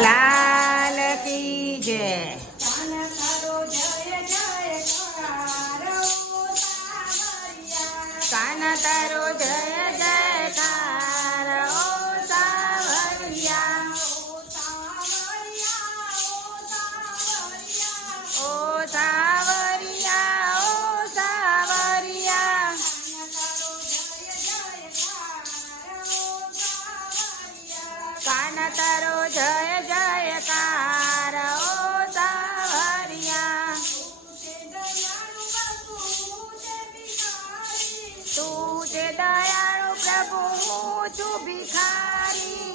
લાલ કી જય. કાના તારો જય જયકાર ઓ સાવરિયા. કાના તારો જય જયકાર ઓ સાવરિયા. ઓ સાવરિયા, ઓ ઓ સાવરિયા. સાવરિયા, ઓ સાવરિયા. કાના તારો જય જયકાર ઓ સાવરિયા. તું છે દયાળુ પ્રભુ, હું છું ભિખારી.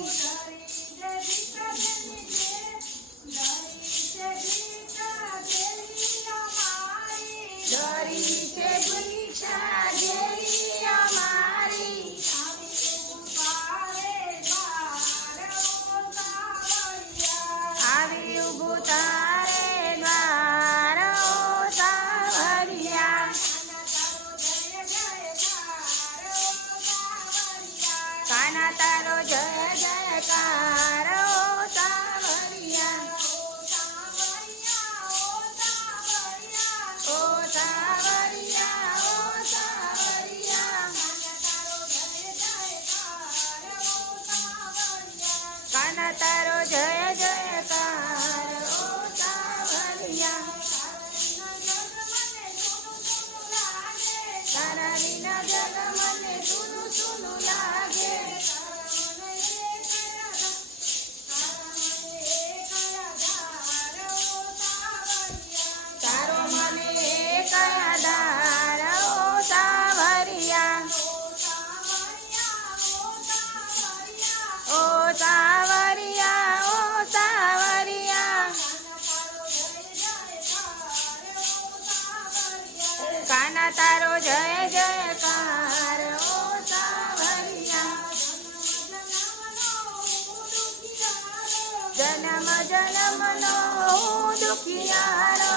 દરી છે ભિક્ષા દેવી અમારી. આવી ઊભું તારે દ્વાર ઓ સાવરિયા. કાના તારો જય જયકાર ઓ સાવરિયા. ઓ સાવરિયા, ઓ સાવરિયા. કાના તારો જય જયકાર ઓ સાવરિયા. તારા વિના જગ મને સૂનું સૂનું લાગે. તારો મને કયા દાર ઓ સાવરિયા. ઓ સાવરિયા, ઓ સાવરિયા. કાના તારો જય જયકાર ઓ સાવરિયા. જન્મ જન્મનો હું દુખિયારો.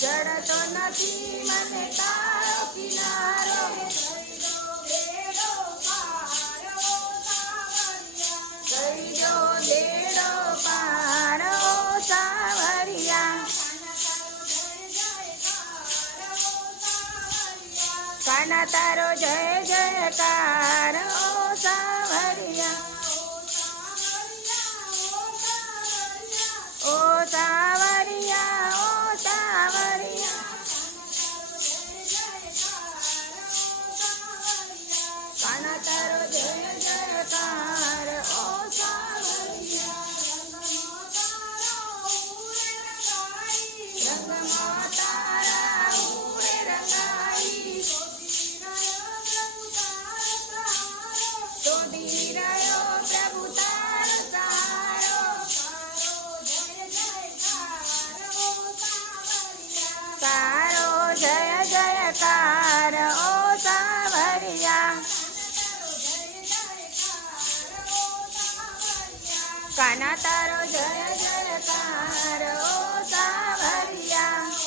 જડતો નથી મને તારો કિનારો. કરી દો બેડો પાર ઓ સાવરિયા. કાના તારો જય જયકાર ઓ સાવરિયા. ઓ સાવરિયા, ઓ સાવરિયા. કાના તારો જય જયકાર ઓ સાવરિયા. રંગમાં તારા ઉડે રંગાઈ. શોધી રહ્યો પ્રભુ તારો સારો. તારો જય જયકાર ઓ સાવરિયા. કાના તારો જય જયકાર ઓ સાવરિયા.